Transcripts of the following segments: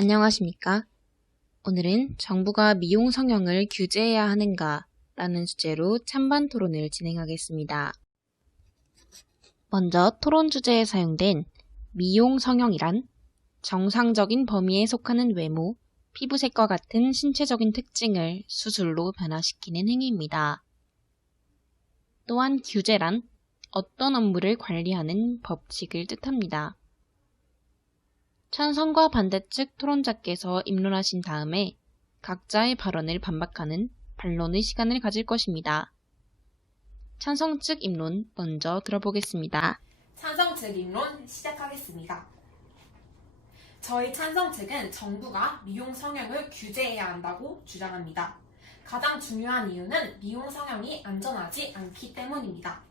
안녕하십니까? 오늘은 정부가 미용 성형을 규제해야 하는가 라는 주제로 찬반 토론을 진행하겠습니다. 먼저 토론 주제에 사용된 미용 성형이란 정상적인 범위에 속하는 외모, 피부색과 같은 신체적인 특징을 수술로 변화시키는 행위입니다. 또한 규제란 어떤 업무를 관리하는 법칙을 뜻합니다. 찬성과 반대 측 토론자께서 입론하신 다음에 각자의 발언을 반박하는 반론의 시간을 가질 것입니다. 찬성 측 입론 먼저 들어보겠습니다. 찬성 측 입론 시작하겠습니다. 저희 찬성 측은 정부가 미용 성형을 규제해야 한다고 주장합니다. 가장 중요한 이유는 미용 성형이 안전하지 않기 때문입니다.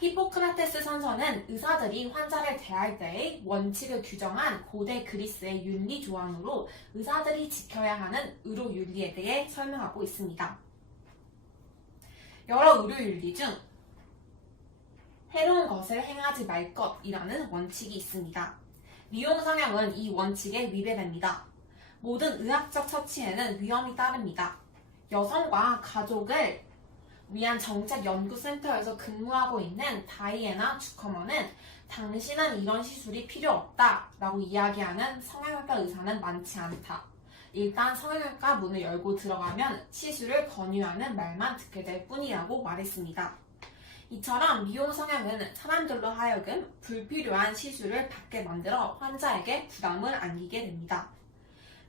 히포크라테스 선서는 의사들이 환자를 대할 때의 원칙을 규정한 고대 그리스의 윤리 조항으로 의사들이 지켜야 하는 의료윤리에 대해 설명하고 있습니다. 여러 의료윤리 중 해로운 것을 행하지 말 것이라는 원칙이 있습니다. 미용 성형은 이 원칙에 위배됩니다. 모든 의학적 처치에는 위험이 따릅니다. 여성과 가족을 위한 정책연구센터에서 근무하고 있는 다이애나 주커먼은 당신은 이런 시술이 필요 없다 라고 이야기하는 성형외과 의사는 많지 않다. 일단 성형외과 문을 열고 들어가면 시술을 권유하는 말만 듣게 될 뿐이라고 말했습니다. 이처럼 미용 성형은 사람들로 하여금 불필요한 시술을 받게 만들어 환자에게 부담을 안기게 됩니다.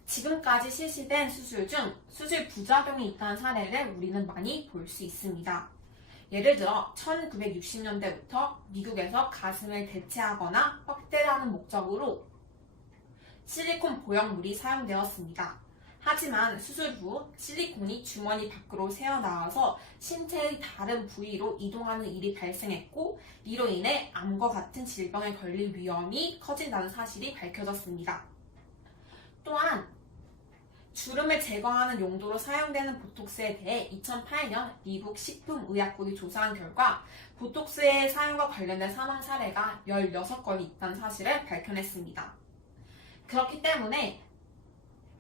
지금까지 실시된 수술 중 수술 부작용이 있다는 사례를 우리는 많이 볼 수 있습니다. 예를 들어 1960년대부터 미국에서 가슴을 대체하거나 확대하는 목적으로 실리콘 보형물이 사용되었습니다. 하지만 수술 후 실리콘이 주머니 밖으로 새어나와서 신체의 다른 부위로 이동하는 일이 발생했고 이로 인해 암과 같은 질병에 걸릴 위험이 커진다는 사실이 밝혀졌습니다. 또한 주름을 제거하는 용도로 사용되는 보톡스에 대해 2008년 미국 식품의약국이 조사한 결과 보톡스의 사용과 관련된 사망 사례가 16건이 있다는 사실을 밝혀냈습니다. 그렇기 때문에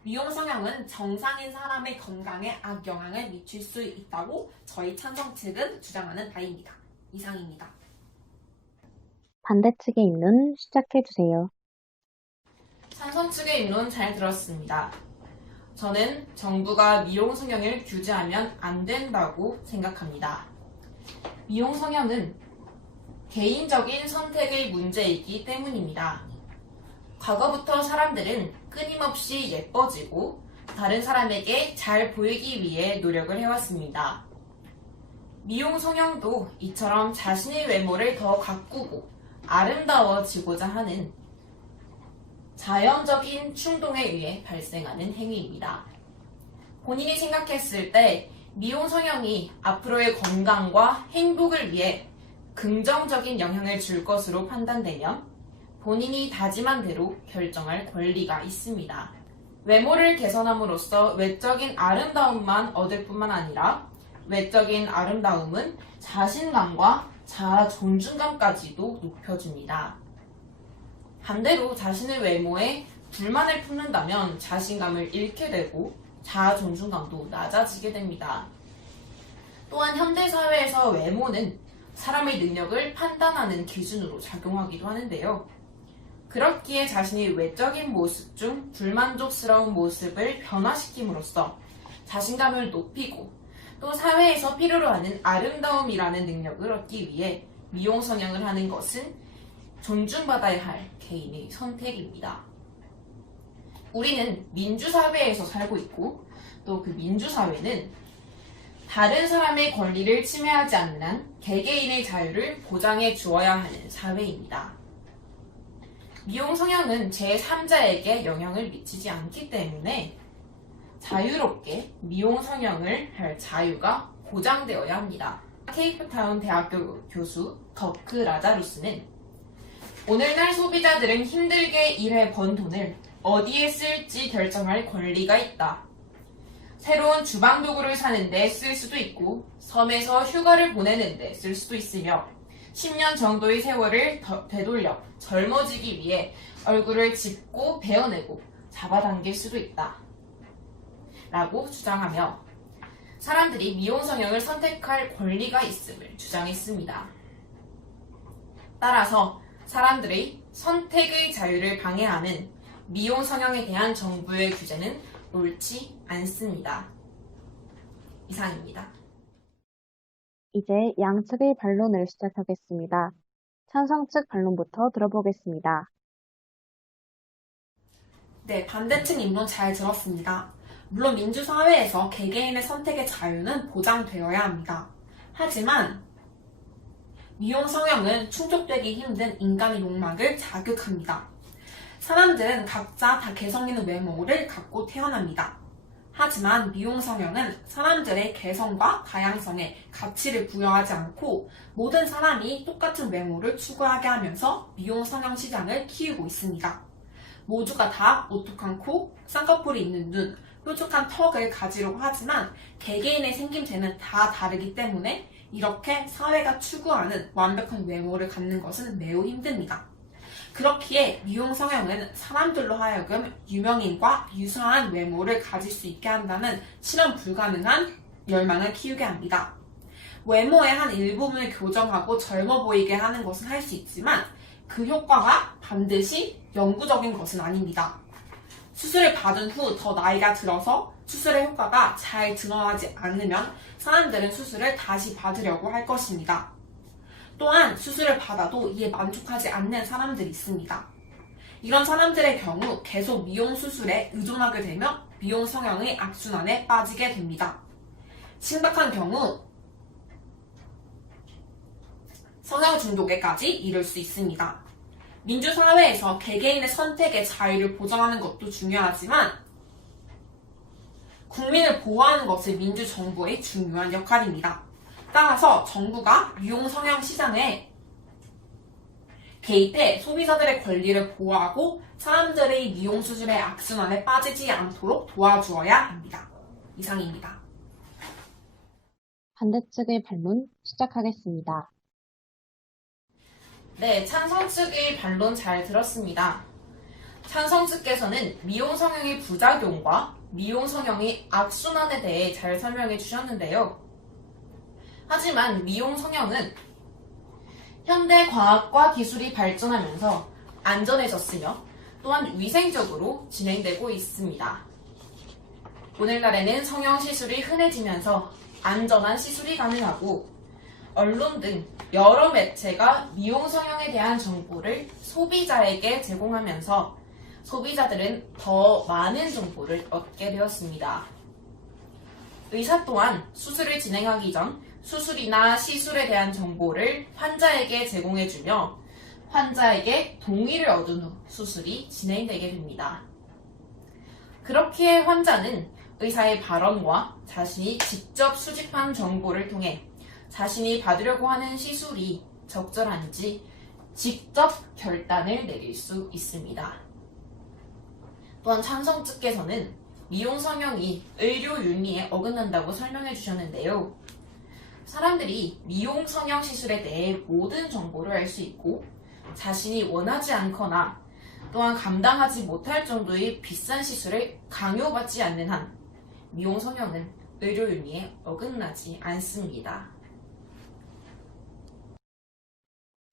미용 성형은 정상인 사람의 건강에 악영향을 미칠 수 있다고 저희 찬성 측은 주장하는 바입니다. 이상입니다. 반대 측의 입론 시작해주세요. 찬성 측의 입론 잘 들었습니다. 저는 정부가 미용 성형을 규제하면 안 된다고 생각합니다. 미용 성형은 개인적인 선택의 문제이기 때문입니다. 과거부터 사람들은 끊임없이 예뻐지고 다른 사람에게 잘 보이기 위해 노력을 해왔습니다. 미용 성형도 이처럼 자신의 외모를 더 가꾸고 아름다워지고자 하는 자연적인 충동에 의해 발생하는 행위입니다. 본인이 생각했을 때 미용 성형이 앞으로의 건강과 행복을 위해 긍정적인 영향을 줄 것으로 판단되면 본인이 다짐한 대로 결정할 권리가 있습니다. 외모를 개선함으로써 외적인 아름다움만 얻을 뿐만 아니라 외적인 아름다움은 자신감과 자아 존중감까지도 높여줍니다. 반대로 자신의 외모에 불만을 품는다면 자신감을 잃게 되고 자아 존중감도 낮아지게 됩니다. 또한 현대사회에서 외모는 사람의 능력을 판단하는 기준으로 작용하기도 하는데요. 그렇기에 자신의 외적인 모습 중 불만족스러운 모습을 변화시킴으로써 자신감을 높이고 또 사회에서 필요로 하는 아름다움이라는 능력을 얻기 위해 미용 성형을 하는 것은 존중받아야 할 개인의 선택입니다. 우리는 민주사회에서 살고 있고 또 그 민주사회는 다른 사람의 권리를 침해하지 않는 한 개개인의 자유를 보장해 주어야 하는 사회입니다. 미용 성형은 제3자에게 영향을 미치지 않기 때문에 자유롭게 미용 성형을 할 자유가 보장되어야 합니다. 케이프타운 대학교 교수 더크 라자루스는 오늘날 소비자들은 힘들게 일해 번 돈을 어디에 쓸지 결정할 권리가 있다. 새로운 주방 도구를 사는데 쓸 수도 있고 섬에서 휴가를 보내는데 쓸 수도 있으며 10년 정도의 세월을 되돌려 젊어지기 위해 얼굴을 짚고 베어내고 잡아당길 수도 있다. 라고 주장하며 사람들이 미용 성형을 선택할 권리가 있음을 주장했습니다. 따라서 사람들의 선택의 자유를 방해하는 미용 성형에 대한 정부의 규제는 옳지 않습니다. 이상입니다. 이제 양측의 반론을 시작하겠습니다. 찬성 측 반론부터 들어보겠습니다. 네, 반대측 입론 잘 들었습니다. 물론 민주사회에서 개개인의 선택의 자유는 보장되어야 합니다. 하지만 미용 성형은 충족되기 힘든 인간의 욕망을 자극합니다. 사람들은 각자 다 개성 있는 외모를 갖고 태어납니다. 하지만 미용 성형은 사람들의 개성과 다양성에 가치를 부여하지 않고 모든 사람이 똑같은 외모를 추구하게 하면서 미용 성형 시장을 키우고 있습니다. 모두가 다 오똑한 코, 쌍꺼풀이 있는 눈, 뾰족한 턱을 가지려고 하지만 개개인의 생김새는 다 다르기 때문에 이렇게 사회가 추구하는 완벽한 외모를 갖는 것은 매우 힘듭니다. 그렇기에 미용 성형은 사람들로 하여금 유명인과 유사한 외모를 가질 수 있게 한다는 실현 불가능한 열망을 키우게 합니다. 외모의 한 일부분을 교정하고 젊어 보이게 하는 것은 할 수 있지만 그 효과가 반드시 영구적인 것은 아닙니다. 수술을 받은 후 더 나이가 들어서 수술의 효과가 잘 드러나지 않으면 사람들은 수술을 다시 받으려고 할 것입니다. 또한 수술을 받아도 이에 만족하지 않는 사람들이 있습니다. 이런 사람들의 경우 계속 미용 수술에 의존하게 되며 미용 성형의 악순환에 빠지게 됩니다. 심각한 경우 성형 중독에까지 이를 수 있습니다. 민주사회에서 개개인의 선택의 자유를 보장하는 것도 중요하지만 국민을 보호하는 것이 민주정부의 중요한 역할입니다. 따라서 정부가 미용 성형 시장에 개입해 소비자들의 권리를 보호하고 사람들의 미용 수술의 악순환에 빠지지 않도록 도와주어야 합니다. 이상입니다. 반대측의 반론 시작하겠습니다. 네, 찬성 측의 반론 잘 들었습니다. 찬성 측께서는 미용 성형의 부작용과 미용 성형의 악순환에 대해 잘 설명해 주셨는데요. 하지만 미용 성형은 현대 과학과 기술이 발전하면서 안전해졌으며 또한 위생적으로 진행되고 있습니다. 오늘날에는 성형 시술이 흔해지면서 안전한 시술이 가능하고 언론 등 여러 매체가 미용 성형에 대한 정보를 소비자에게 제공하면서 소비자들은 더 많은 정보를 얻게 되었습니다. 의사 또한 수술을 진행하기 전 수술이나 시술에 대한 정보를 환자에게 제공해주며 환자에게 동의를 얻은 후 수술이 진행되게 됩니다. 그렇기에 환자는 의사의 발언과 자신이 직접 수집한 정보를 통해 자신이 받으려고 하는 시술이 적절한지 직접 결단을 내릴 수 있습니다. 또한 찬성 측께서는 미용 성형이 의료 윤리에 어긋난다고 설명해 주셨는데요. 사람들이 미용 성형 시술에 대해 모든 정보를 알 수 있고 자신이 원하지 않거나 또한 감당하지 못할 정도의 비싼 시술을 강요받지 않는 한 미용 성형은 의료 윤리에 어긋나지 않습니다.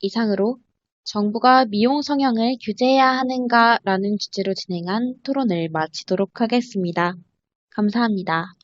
이상으로 정부가 미용 성형을 규제해야 하는가라는 주제로 진행한 토론을 마치도록 하겠습니다. 감사합니다.